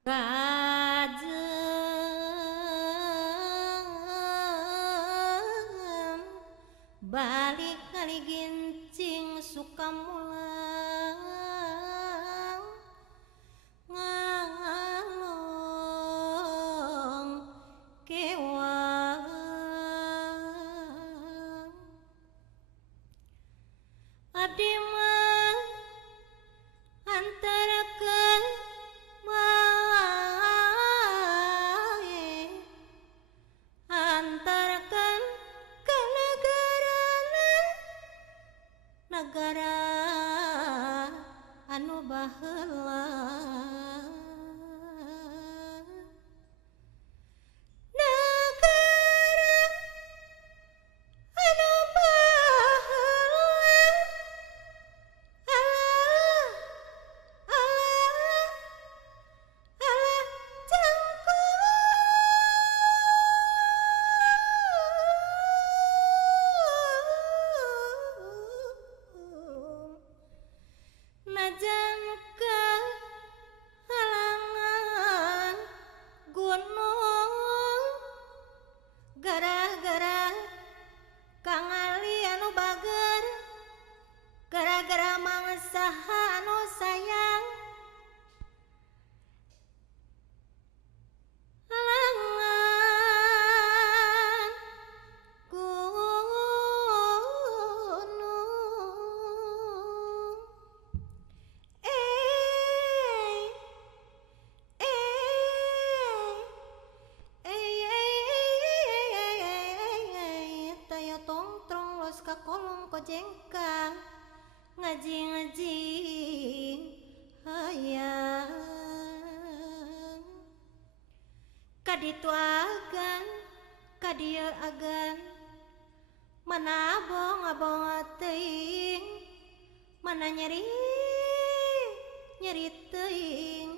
Kajeng balik kali gincing suka mulang ngalong kewang abdi mah antarakeun bae antarakeun ka negara anu baheula negara anu baheula alah alah alah cangkul najan halangan gunung gara-gara kangali anu bager gara-gara mangsaha anu sayang halangan gunung eh tayo tongtrong los ka kolong ko jengkang ngaji hayang kaditu agan kadieu agan mana abong teuing mana nyeri teuing